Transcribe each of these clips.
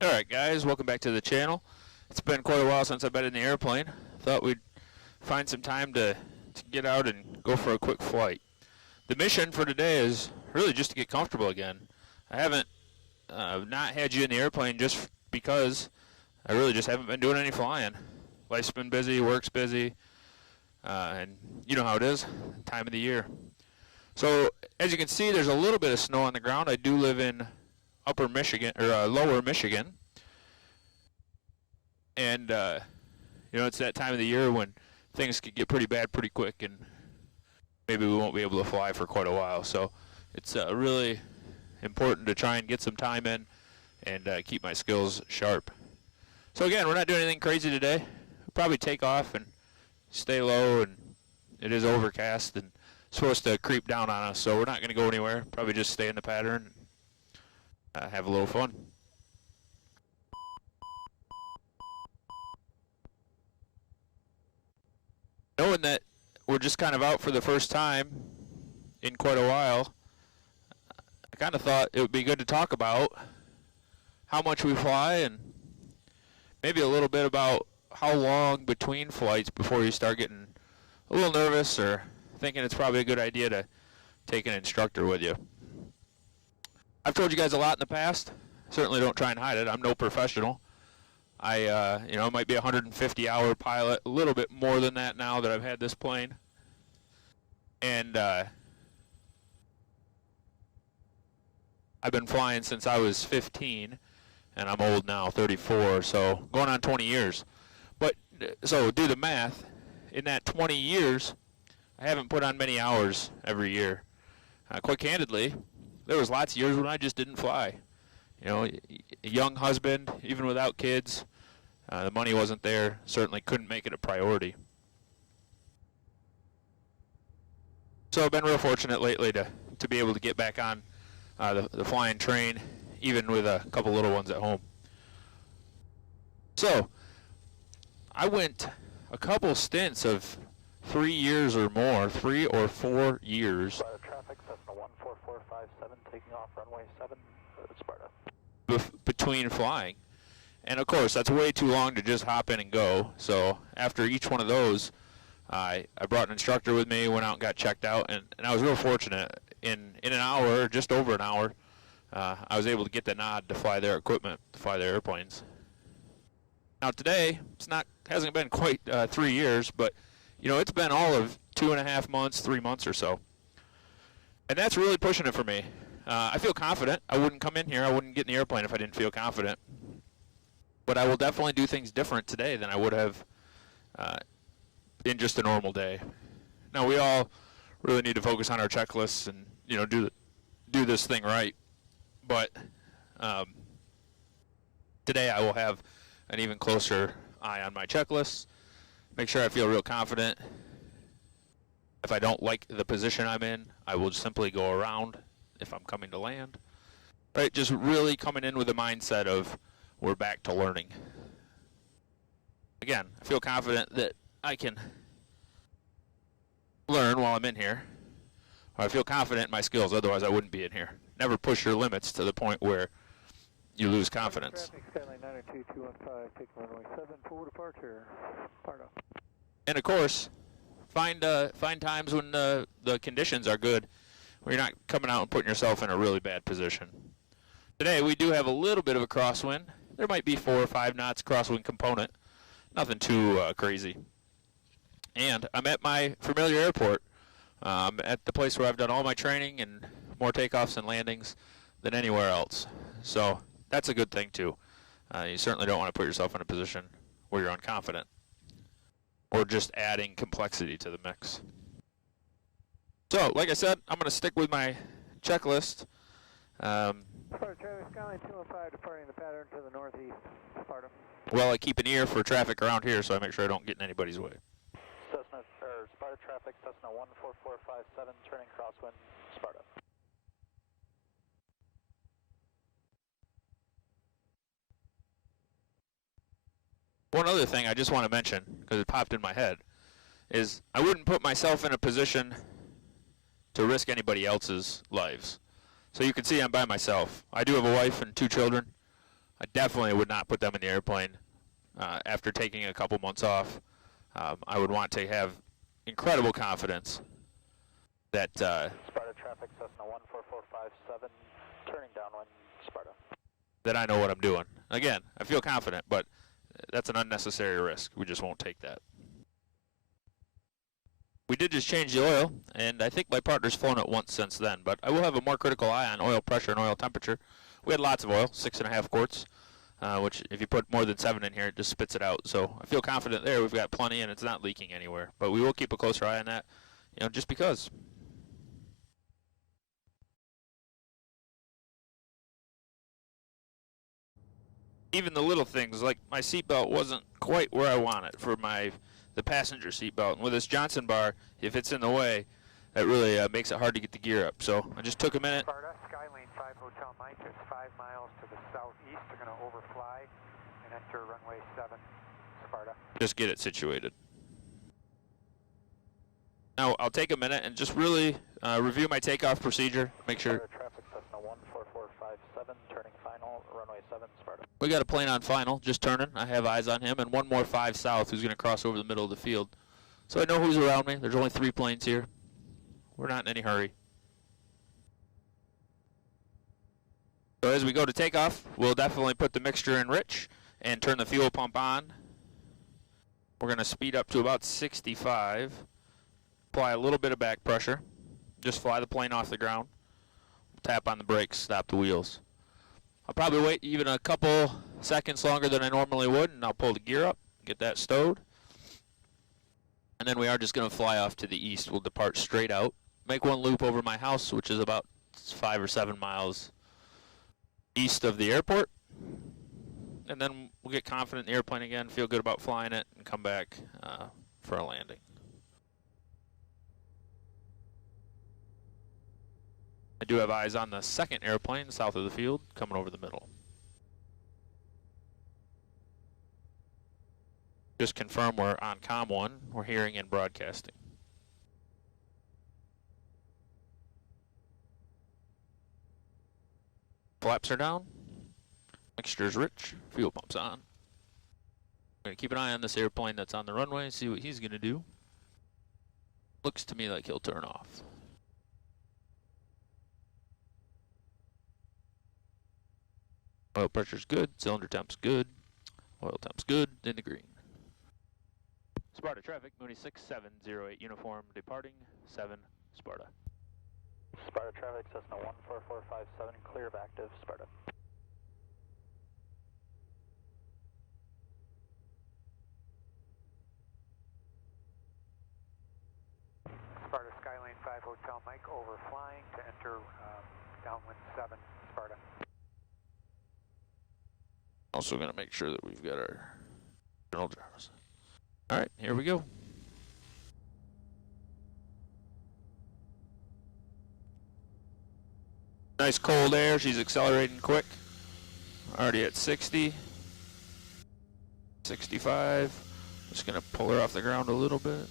Alright guys, welcome back to the channel. It's been quite a while since I've been in the airplane. Thought we'd find some time to get out and go for a quick flight. The mission for today is really just to get comfortable again. I haven't not had you in the airplane just because I really just haven't been doing any flying. Life's been busy, work's busy, and you know how it is, time of the year. So as you can see, there's a little bit of snow on the ground. I do live in upper Michigan, or lower Michigan, and you know, it's that time of the year when things could get pretty bad pretty quick, and maybe we won't be able to fly for quite a while. So it's really important to try and get some time in and keep my skills sharp. So again, we're not doing anything crazy today. We'll probably take off and stay low, and it is overcast and supposed to creep down on us, so we're not going to go anywhere. Probably just stay in the pattern. Have a little fun. Knowing that we're just kind of out for the first time in quite a while, I kind of thought it would be good to talk about how much we fly and maybe a little bit about how long between flights before you start getting a little nervous or thinking it's probably a good idea to take an instructor with you. I've told you guys a lot in the past. Certainly don't try and hide it. I'm no professional. I you know, might be a 150-hour pilot, a little bit more than that now that I've had this plane. And I've been flying since I was 15, and I'm old now, 34, so going on 20 years. But so do the math. In that 20 years, I haven't put on many hours every year. Quite candidly, there was lots of years when I just didn't fly. You know, a young husband, even without kids, the money wasn't there, certainly couldn't make it a priority. So I've been real fortunate lately to be able to get back on the flying train, even with a couple little ones at home. So I went a couple stints of 3 years or more, 3 or 4 years. Traffic, Cessna 14457, taking off runway 7, Sparta. Between flying. And of course, that's way too long to just hop in and go. So after each one of those, I brought an instructor with me, went out and got checked out, and I was real fortunate. In an hour, just over an hour, I was able to get the nod to fly their equipment, to fly their airplanes. Now today, hasn't been quite 3 years, but you know, it's been all of 2.5 months, 3 months or so. And that's really pushing it for me. I feel confident. I wouldn't come in here, I wouldn't get in the airplane if I didn't feel confident. But I will definitely do things different today than I would have in just a normal day. Now, we all really need to focus on our checklists and, you know, do this thing right. But today I will have an even closer eye on my checklists, make sure I feel real confident. If I don't like the position I'm in, I will simply go around if I'm coming to land. Right, just really coming in with a mindset of we're back to learning. Again, I feel confident that I can learn while I'm in here. Or I feel confident in my skills, otherwise I wouldn't be in here. Never push your limits to the point where you lose confidence. Traffic, Skyline 90215, taking runway 7, full departure, Sparta. And of course, find times when the conditions are good, where you're not coming out and putting yourself in a really bad position. Today we do have a little bit of a crosswind. There might be 4 or 5 knots crosswind component. Nothing too crazy. And I'm at my familiar airport. I'm at the place where I've done all my training and more takeoffs and landings than anywhere else. So that's a good thing too. You certainly don't want to put yourself in a position where you're unconfident or just adding complexity to the mix. So, like I said, I'm going to stick with my checklist. Sparta, traffic, Skyline 215, departing the pattern to the northeast, Sparta. Well, I keep an ear for traffic around here, so I make sure I don't get in anybody's way. Cessna, or Sparta traffic, Cessna 14457, turning crosswind, Sparta. One other thing I just want to mention, because it popped in my head, is I wouldn't put myself in a position to risk anybody else's lives. So you can see I'm by myself. I do have a wife and 2 children. I definitely would not put them in the airplane after taking a couple months off. I would want to have incredible confidence that Sparta traffic, Cessna 14457, turning downwind, Sparta. that I know what I'm doing. Again, I feel confident, but that's an unnecessary risk. We just won't take that. We did just change the oil, and I think my partner's flown it once since then, but I will have a more critical eye on oil pressure and oil temperature. We had lots of oil, 6.5 quarts, which if you put more than 7 in here, it just spits it out. So I feel confident there. We've got plenty, and it's not leaking anywhere. But we will keep a closer eye on that, just because. Even the little things, like my seatbelt wasn't quite where I want it for the passenger seatbelt. And with this Johnson bar, if it's in the way, that really makes it hard to get the gear up. So I just took a minute. Sparta, Skylane 5 Hotel Mike is 5 miles to the southeast. They're going to overfly and enter runway 7, Sparta. Just get it situated. Now I'll take a minute and just really review my takeoff procedure. Make sure. Sparta traffic, Cessna 14457, turning final, runway 7, Sparta. We got a plane on final, just turning. I have eyes on him, and one more 5 south who's going to cross over the middle of the field. So I know who's around me. There's only 3 planes here. We're not in any hurry. So as we go to takeoff, we'll definitely put the mixture in rich and turn the fuel pump on. We're going to speed up to about 65. Apply a little bit of back pressure. Just fly the plane off the ground. Tap on the brakes, stop the wheels. I'll probably wait even a couple seconds longer than I normally would, and I'll pull the gear up, get that stowed. And then we are just going to fly off to the east. We'll depart straight out, make one loop over my house, which is about 5 or 7 miles east of the airport. And then we'll get confident in the airplane again, feel good about flying it, and come back for a landing. I do have eyes on the second airplane south of the field, coming over the middle. Just confirm we're on COM 1, we're hearing and broadcasting. Flaps are down, mixture's rich, fuel pump's on. I'm going to keep an eye on this airplane that's on the runway, see what he's going to do. Looks to me like he'll turn off. Oil pressure's good, cylinder temp's good, oil temp's good, in the green. Sparta traffic, Mooney 6708 uniform, departing 7, Sparta. Sparta traffic, Cessna 14457, clear of active, Sparta. Sparta, Skylane 5 Hotel Mike overflying to enter downwind 7, Sparta. Also going to make sure that we've got our general drivers. All right, here we go. Nice cold air. She's accelerating quick. Already at 60. 65. Just going to pull her off the ground a little bit.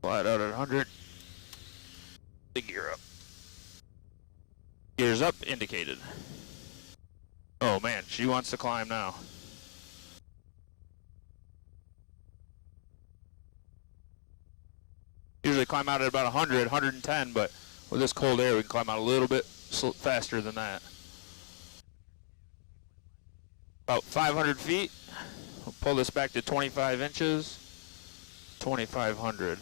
Flat out at 100. The gear up. Gears up indicated. Oh man, she wants to climb now. Usually climb out at about 100, 110, but with this cold air we can climb out a little bit faster than that. About 500 feet. We'll pull this back to 25 inches. 2,500.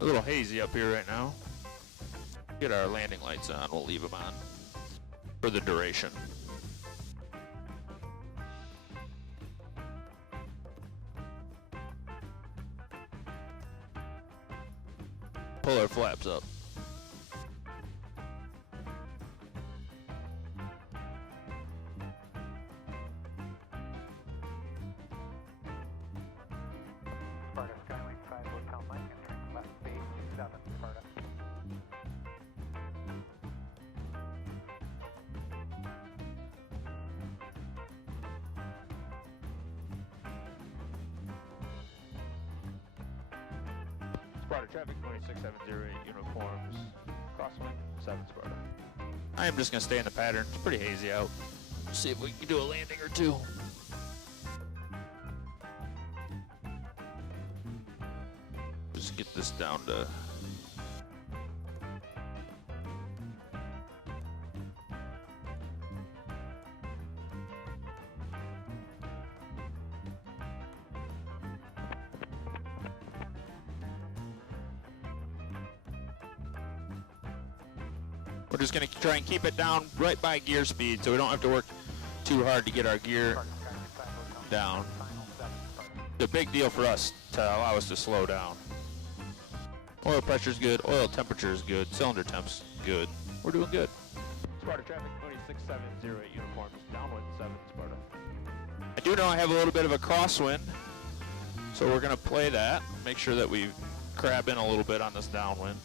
A little hazy up here right now. Get our landing lights on. We'll leave them on for the duration. Pull our flaps up. Sparta, Skylane 5 Hotel Mike entering left base 7, Sparta. Sparta traffic 26708 uniforms, crosswind 7 Sparta. I am just going to stay in the pattern. It's pretty hazy out. See if we can do a landing or two. Just get this down to... We're just going to try and keep it down right by gear speed so we don't have to work too hard to get our gear down. The big deal for us to allow us to slow down. Oil pressure's good, oil temperature is good, cylinder temp's good. We're doing good. Sparta traffic 26708 uniforms, downwind 7 Sparta. I do know I have a little bit of a crosswind, so we're going to play that. Make sure that we crab in a little bit on this downwind.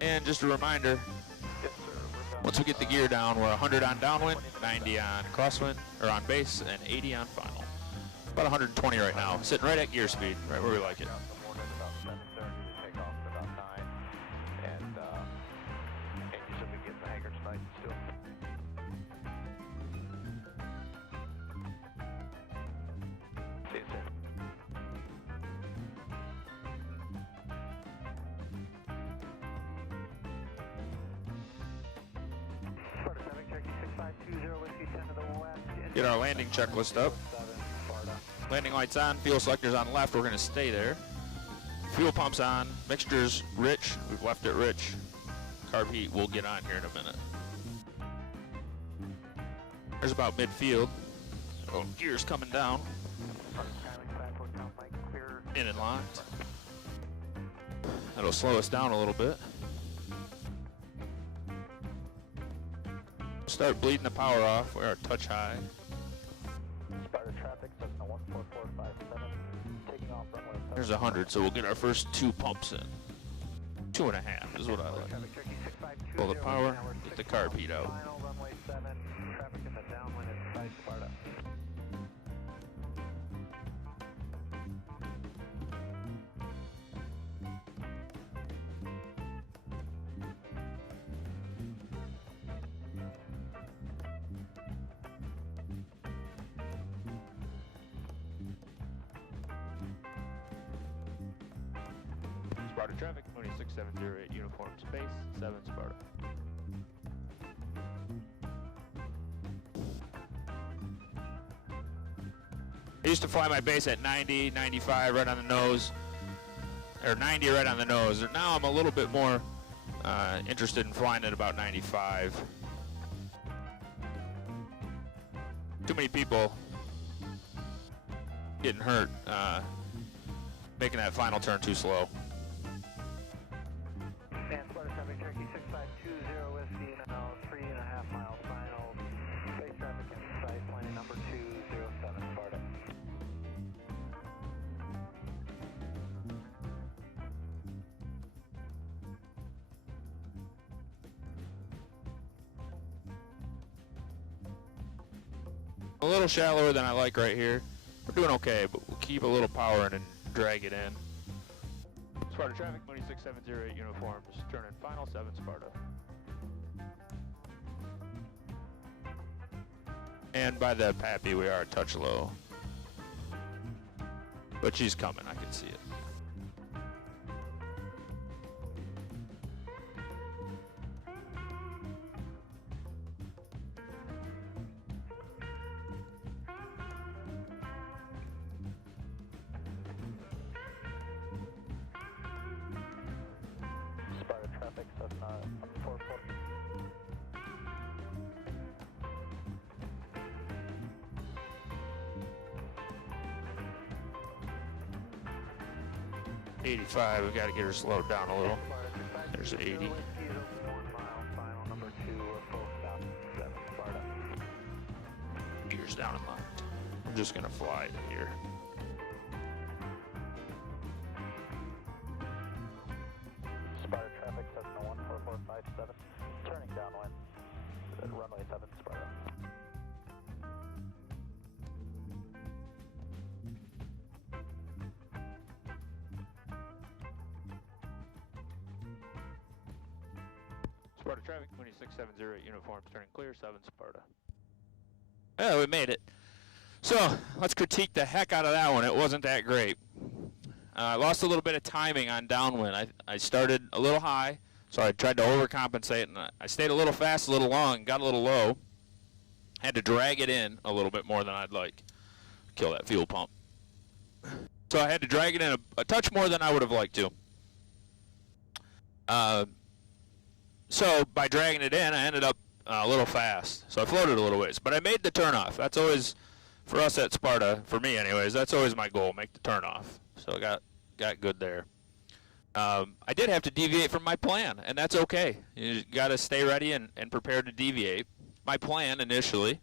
And just a reminder, once we get the gear down, we're 100 on downwind, 90 on crosswind, or on base, and 80 on final. About 120 right now, sitting right at gear speed, right where we like it. Get our landing checklist up. Landing lights on, fuel selector's on left, we're going to stay there. Fuel pump's on, mixture's rich, we've left it rich. Carb heat we'll get on here in a minute. There's about midfield. Oh, gear's coming down. In and locked. That'll slow us down a little bit. Start bleeding the power off, we're a touch high. Sparta traffic, Cessna 14457, taking off runway 7. There's 100, so we'll get our first 2 pumps in. 2.5 is what I like. Pull the power, get the carb heat out. Final runway 7, traffic in the downwind inside Sparta. Sparta traffic, 26708 uniform space, 7 Sparta. I used to fly my base at 90, 95 right on the nose, or 90 right on the nose. Now I'm a little bit more interested in flying at about 95. Too many people getting hurt, making that final turn too slow. And Sparta traffic, Cherokee 6520 Whiskey, now 3.5 miles final. Base traffic inside, landing number 207 Sparta. A little shallower than I like right here. We're doing okay, but we'll keep a little power in and drag it in. Sparta traffic, 26708 uniforms, turning final 7 Sparta. And by the Pappy, we are a touch low. But she's coming, I can see it. Sparta traffic, Cessna 144. $85, we gotta get her slowed down a little. There's 80. Whiskey is over 1 mile final, number 2, full stop, 7 Sparta. Gears down and locked. I'm just gonna fly it here. Sparta traffic, Cessna Sparta traffic, Mooney 6708 uniforms, turning clear, 7 Sparta. Yeah, we made it. So, let's critique the heck out of that one. It wasn't that great. I lost a little bit of timing on downwind. I started a little high, so I tried to overcompensate, and I stayed a little fast, a little long, got a little low. Had to drag it in a little bit more than I'd like. Kill that fuel pump. So I had to drag it in a touch more than I would have liked to. So by dragging it in, I ended up a little fast. So I floated a little ways. But I made the turnoff. That's always, for us at Sparta, for me anyways, that's always my goal, make the turnoff. So I got good there. I did have to deviate from my plan, and that's okay. You got to stay ready and prepared to deviate. My plan initially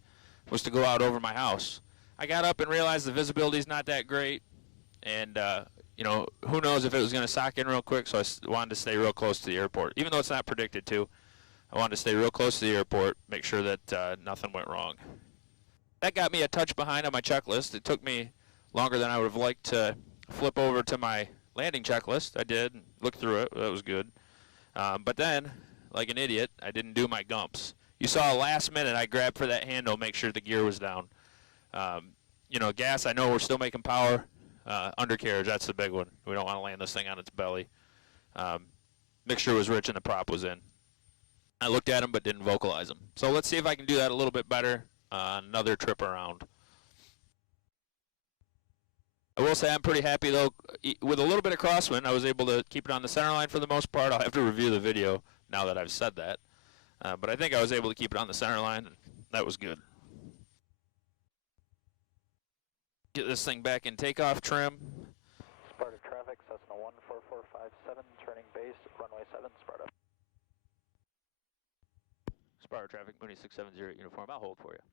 was to go out over my house. I got up and realized the visibility's not that great, and you know, who knows if it was going to sock in real quick, so I wanted to stay real close to the airport. Even though it's not predicted to, I wanted to stay real close to the airport, make sure that nothing went wrong. That got me a touch behind on my checklist. It took me longer than I would have liked to flip over to my landing checklist. I did, look through it, that was good. But then, like an idiot, I didn't do my gumps. You saw last minute I grabbed for that handle, make sure the gear was down. You know, gas, I know we're still making power. Undercarriage, that's the big one. We don't want to land this thing on its belly. Mixture was rich and the prop was in. I looked at them but didn't vocalize them. So let's see if I can do that a little bit better on another trip around. I will say I'm pretty happy though. With a little bit of crosswind, I was able to keep it on the center line for the most part. I'll have to review the video now that I've said that. But I think I was able to keep it on the center line, and that was good. Get this thing back in takeoff trim. Sparta traffic, Cessna 14457, turning base, runway 7, Sparta. Sparta traffic, Mooney 6708 uniform. I'll hold for you.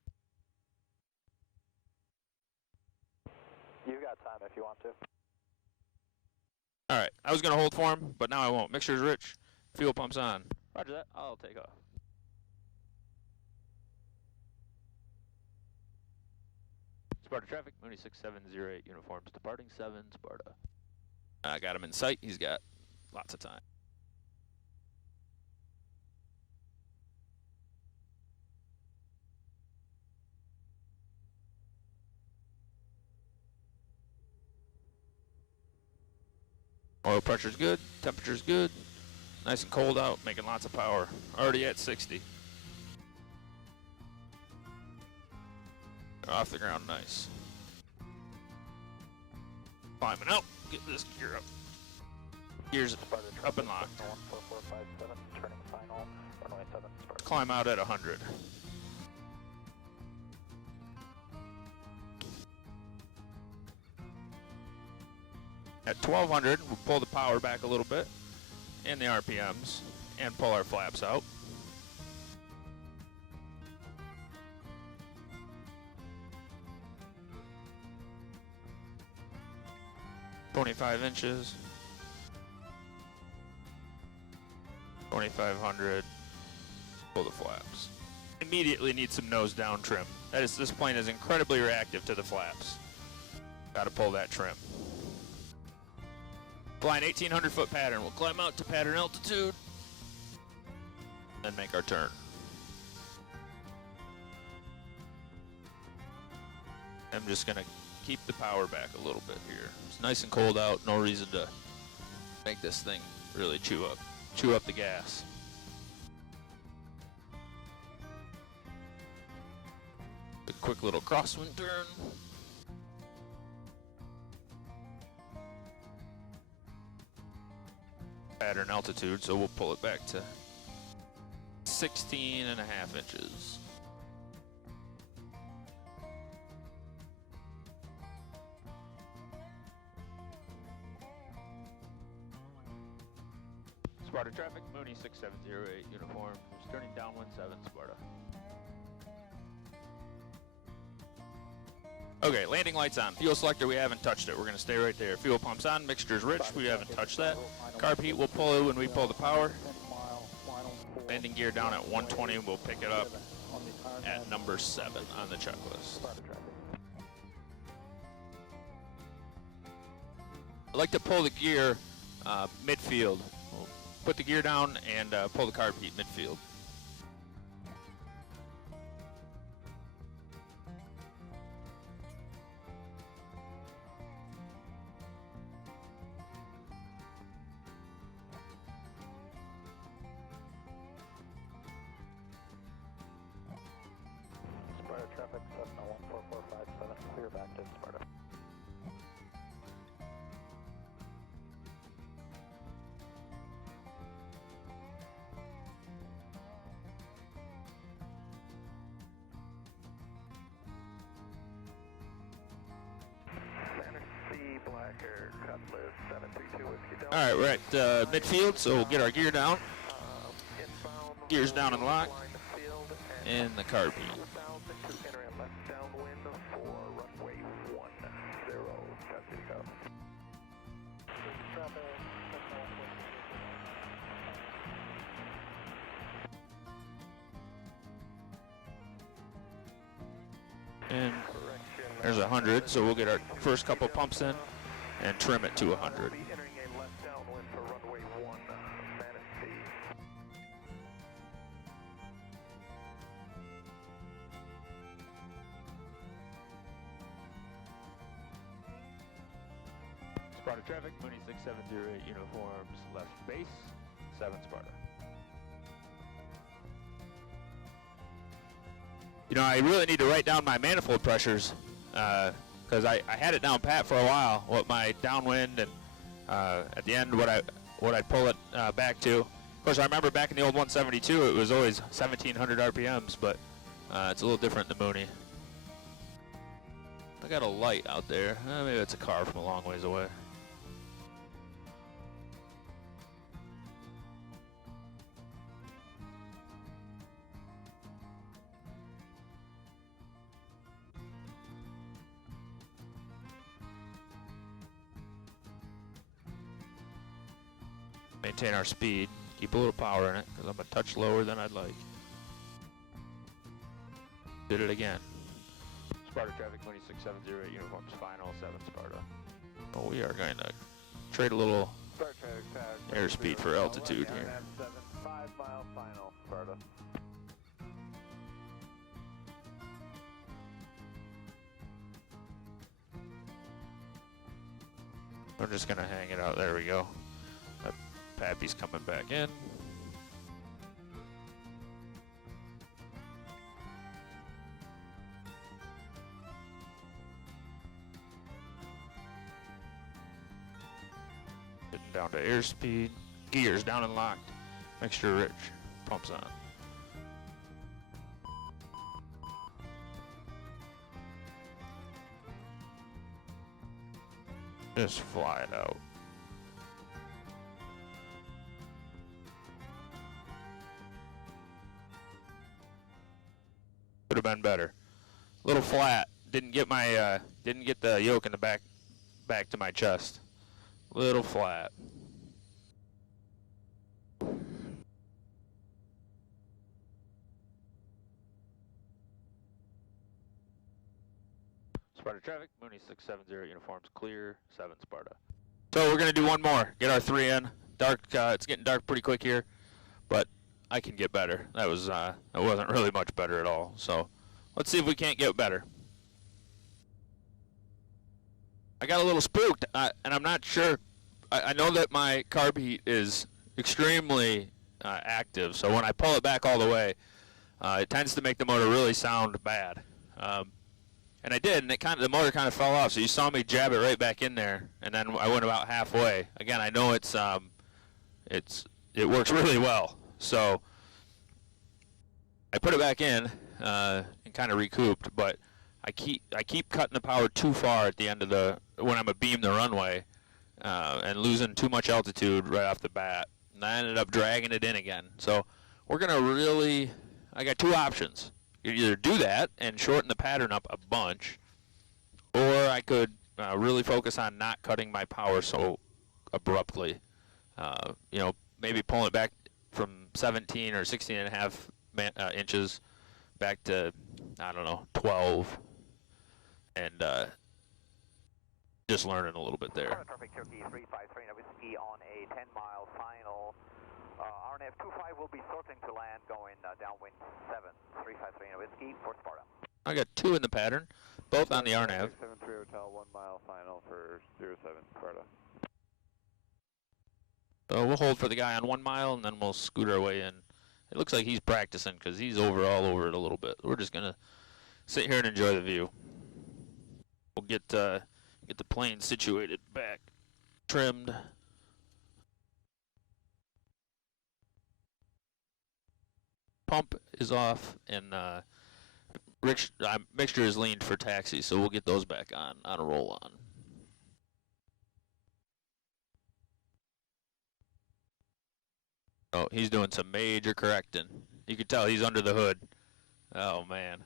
You've got time if you want to. All right, I was going to hold for him, but now I won't. Mixture's rich, fuel pump's on. Roger that, I'll take off. Sparta traffic, Mooney 6708 uniforms, departing 7 Sparta. I got him in sight, he's got lots of time. Oil pressure's good, temperature's good, nice and cold out, making lots of power. Already at 60. Off the ground, nice. Climbing up, get this gear up. Gears up and locked. 14457, turning final, runway 7, Sparta. Climb out at 100. At 1200, we'll pull the power back a little bit, and the RPMs, and pull our flaps out. .25 inches. 2500. Pull the flaps. Immediately need some nose down trim. This plane is incredibly reactive to the flaps. Got to pull that trim. Flying 1800 foot pattern. We'll climb out to pattern altitude, then make our turn. I'm just gonna keep the power back a little bit here. It's nice and cold out. No reason to make this thing really chew up the gas. A quick little crosswind turn. Pattern altitude, so we'll pull it back to 16.5 inches. Sparta traffic, Mooney 6708 uniform, turning downwind 7 Sparta. Okay, landing lights on. Fuel selector, we haven't touched it. We're going to stay right there. Fuel pumps on, mixture's rich, we haven't touched that. Carb heat will pull it when we pull the power. Landing gear down at 120, we'll pick it up at number 7 on the checklist. I like to pull the gear midfield. We'll put the gear down and pull the carb heat midfield. Sparta traffic, Cessna 14457, clear back to Sparta. Fantasy Blacker, Cutlass 732 Whiskey Delta. All right, we're at midfield, so we'll get our gear down. Inbound, Gears down and locked, line the field, and the carb heat. 2000 to enter at left downwind for runway 10, Taxi go. Traffic, And there's 100, so we'll get our first couple pumps in and trim it to 100. Be entering a left downwind for runway 1, Fantasy. Sparta traffic, Mooney 6708 uniforms, left base, 7 Sparta. You know, I really need to write down my manifold pressures because I had it down pat for a while, what my downwind and at the end what I'd pull it back to. Of course, I remember back in the old 172 it was always 1700 RPMs, but it's a little different than Mooney. I got a light out there. Maybe it's a car from a long ways away. Maintain our speed, keep a little power in it, because I'm a touch lower than I'd like. Did it again. Sparta traffic 26708 uniforms final 7 Sparta. Well, we are going to trade a little airspeed for altitude here. 5 mile final, Sparta. We're just going to hang it out. There we go. That Pappy's coming back in. Getting down to airspeed. Gears down and locked. Mixture rich. Pumps on. Just fly it out. Could have been better. A little flat. Didn't get my didn't get the yoke in the back to my chest. Little flat. Sparta traffic, Mooney 670 uniforms clear, 7 Sparta. So we're gonna do one more. Get our 3 in. Dark. It's getting dark pretty quick here, but I can get better. That wasn't really much better at all. So let's see if we can't get better. I got a little spooked, and I'm not sure. I know that my carb heat is extremely active, so when I pull it back all the way, it tends to make the motor really sound bad. And I did, and the motor kind of fell off. So you saw me jab it right back in there, and then I went about halfway. Again, I know it works really well. So I put it back in and kind of recouped, but I keep cutting the power too far at the end of when I'm abeam the runway, and losing too much altitude right off the bat. And I ended up dragging it in again. So we're gonna I got 2 options. You either do that and shorten the pattern up a bunch, or I could really focus on not cutting my power so abruptly. You know, maybe pulling it back from 17 or 16 and a half inches back to, I don't know, 12, and just learning a little bit there. Traffic Turkey 353 Whiskey on a 10-mile final RNF 25 will be sorting to land going downwind 7353 in a whiskey for Sparta. I got 2 in the pattern, both on the RNAV. 73 Hotel, 1 mile final for 07 Sparta. So we'll hold for the guy on 1 mile, and then we'll scoot our way in. It looks like he's practicing because he's all over it a little bit. We're just gonna sit here and enjoy the view. We'll get the plane situated back, trimmed. Pump is off, and mixture is leaned for taxi, so we'll get those back on a roll on. Oh, he's doing some major correcting. You can tell he's under the hood. Oh man,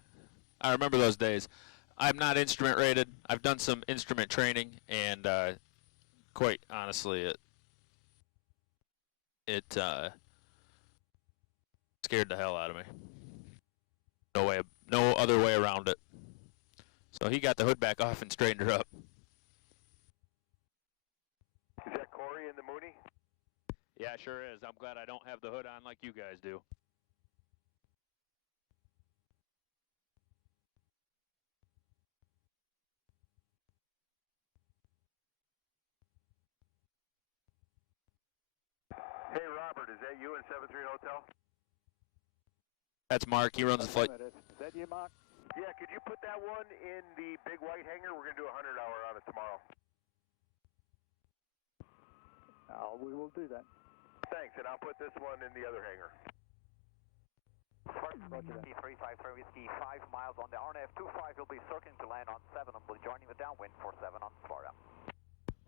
I remember those days. I'm not instrument rated. I've done some instrument training, and quite honestly, it scared the hell out of me. No other way around it. So he got the hood back off and straightened her up. Is that Corey in the Mooney? Yeah, sure is. I'm glad I don't have the hood on like you guys do. Hey Robert, is that you in 73 Hotel? That's Mark. He runs the flight. Is that you, Mark? Yeah, could you put that one in the big white hangar? We're going to do a 100-hour on it tomorrow. We will do that. Thanks, and I'll put this one in the other hangar. Sparta 353 whiskey 5 miles on the RNF 25 will be circling to land on 7 and will be joining the downwind for 7 on Sparta.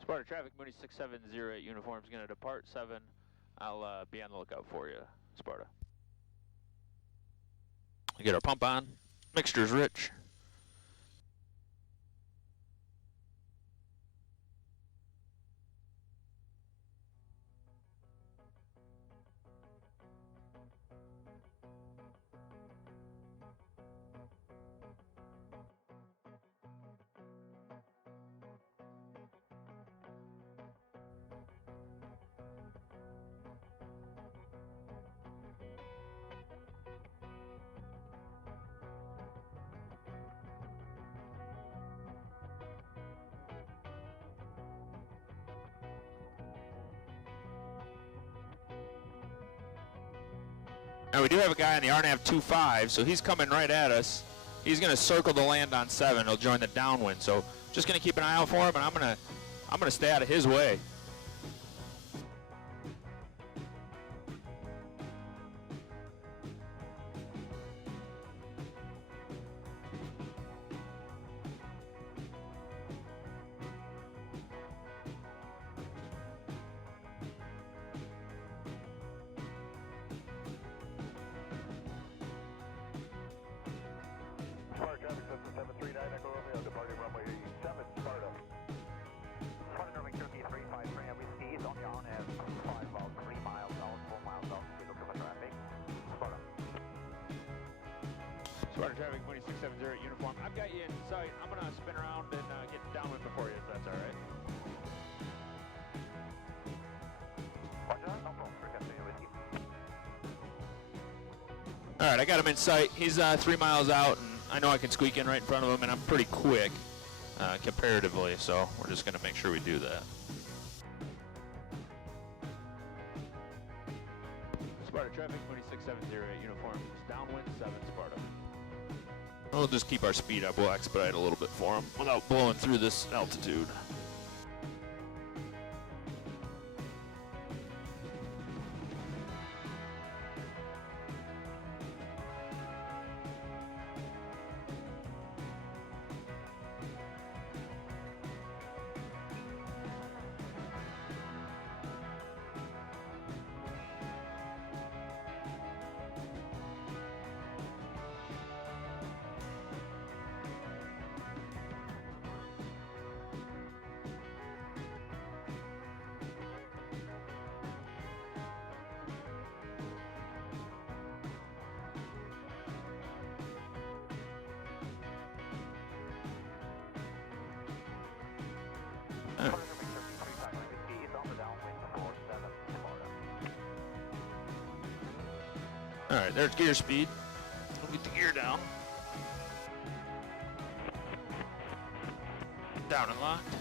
Sparta traffic, Mooney 6708 uniform is going to depart 7. I'll be on the lookout for you, Sparta. We get our pump on. Mixture's rich. Now we do have a guy on the RNAV 25, so he's coming right at us. He's going to circle the land on 7. He'll join the downwind. So just going to keep an eye out for him, and I'm going to stay out of his way. Sparta traffic system 739 Echo Romeo, departing runway 7 Sparta. Sparta traffic Turkey 353 whiskey is on the RNF 5 about 3 miles out, 4 miles out. We look for traffic. Sparta. Sparta traffic, Mooney 6708 uniform. I've got you in sight. I'm going to spin around and get downwind before you, if that's all right. Roger, no problem. Frequency whiskey. All right, I got him in sight. He's 3 miles out, and I know I can squeak in right in front of him, and I'm pretty quick comparatively, so we're just going to make sure we do that. Sparta traffic, 26708 uniform, downwind 7 Sparta. We'll just keep our speed up. We'll expedite a little bit for him without blowing through this altitude. Alright, there's gear speed. We'll get the gear down. Down and locked.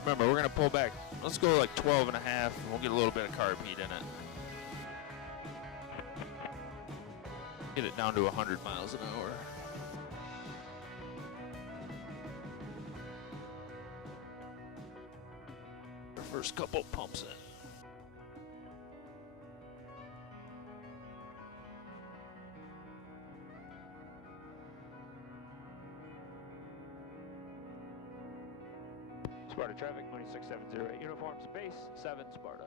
Remember, we're going to pull back. Let's go like 12 and a half, and we'll get a little bit of carb heat in it. Get it down to 100 miles an hour. Our first couple pumps in. Sparta traffic, Mooney 6708, uniforms, base 7 Sparta.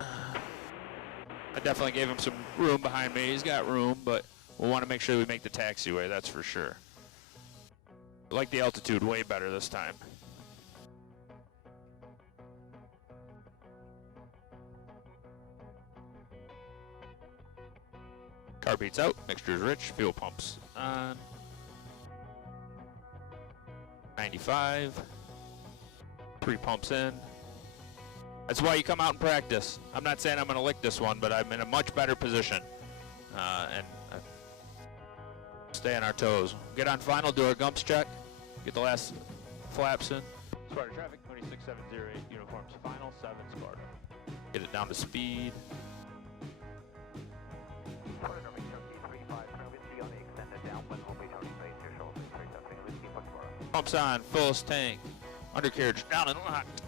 I definitely gave him some room behind me. He's got room, but we'll want to make sure we make the taxiway, that's for sure. I like the altitude way better this time. Carb heat's out, mixture is rich, fuel pumps on. 95. Pre-pumps in. That's why you come out and practice. I'm not saying I'm going to lick this one, but I'm in a much better position. And stay on our toes. Get on final, do our gumps check. Get the last flaps in. Sparta traffic, 26708, uniforms final, 7 Sparta. Get it down to speed. Pumps on, fullest tank. Undercarriage down and locked.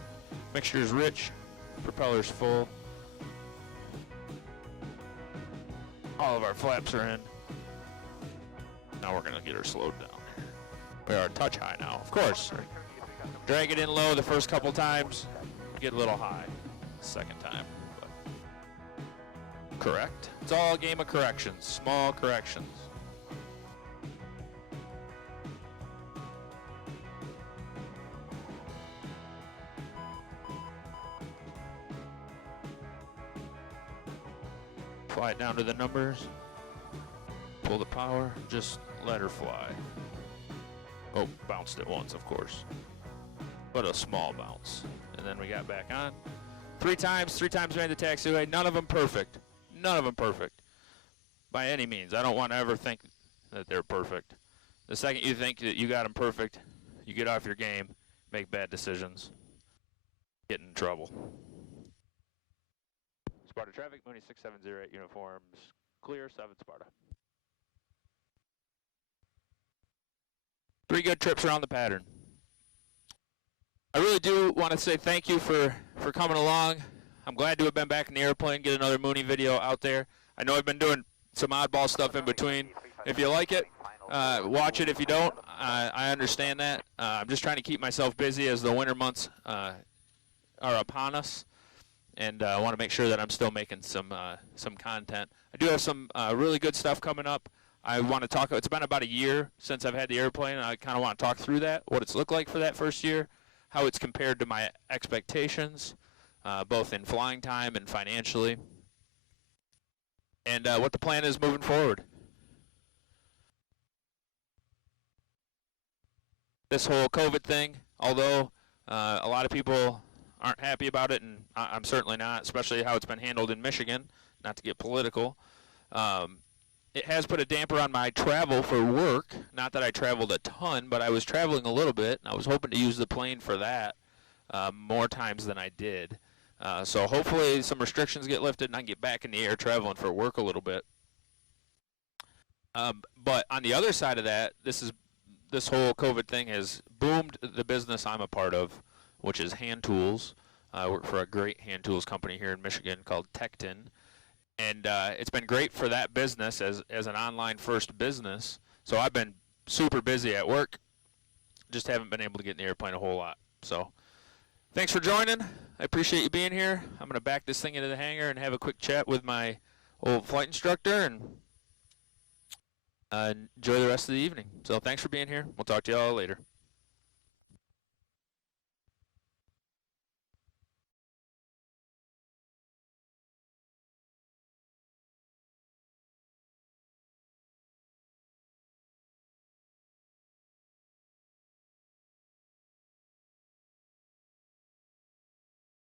Mixture is rich. Propeller's full. All of our flaps are in. Now we're going to get her slowed down. We are a touch high now, of course. Drag it in low the first couple times. Get a little high the second time. But correct. It's all a game of corrections, small corrections. Fly it down to the numbers. Pull the power. Just let her fly. Oh, bounced it once, of course. But a small bounce. And then we got back on. Three times made the taxiway. None of them perfect. None of them perfect. By any means. I don't want to ever think that they're perfect. The second you think that you got them perfect, you get off your game, make bad decisions, get in trouble. Sparta traffic, Mooney 6708, uniforms, clear, 7 Sparta. 3 good trips around the pattern. I really do want to say thank you for coming along. I'm glad to have been back in the airplane, get another Mooney video out there. I know I've been doing some oddball stuff in between. If you like it, watch it. If you don't, I understand that. I'm just trying to keep myself busy as the winter months are upon us. And I want to make sure that I'm still making some content. I do have some really good stuff coming up. I want to talk. It's been about a year since I've had the airplane. I kind of want to talk through that, what it's looked like for that first year, how it's compared to my expectations, both in flying time and financially, and what the plan is moving forward. This whole COVID thing, although a lot of people aren't happy about it, and I'm certainly not, especially how it's been handled in Michigan, not to get political. It has put a damper on my travel for work. Not that I traveled a ton, but I was traveling a little bit, and I was hoping to use the plane for that more times than I did. So hopefully some restrictions get lifted and I can get back in the air traveling for work a little bit. But on the other side of that, this whole COVID thing has boomed the business I'm a part of, which is hand tools. I work for a great hand tools company here in Michigan called Tecton. And it's been great for that business as an online first business. So I've been super busy at work. Just haven't been able to get in the airplane a whole lot. So thanks for joining. I appreciate you being here. I'm going to back this thing into the hangar and have a quick chat with my old flight instructor and enjoy the rest of the evening. So thanks for being here. We'll talk to you all later.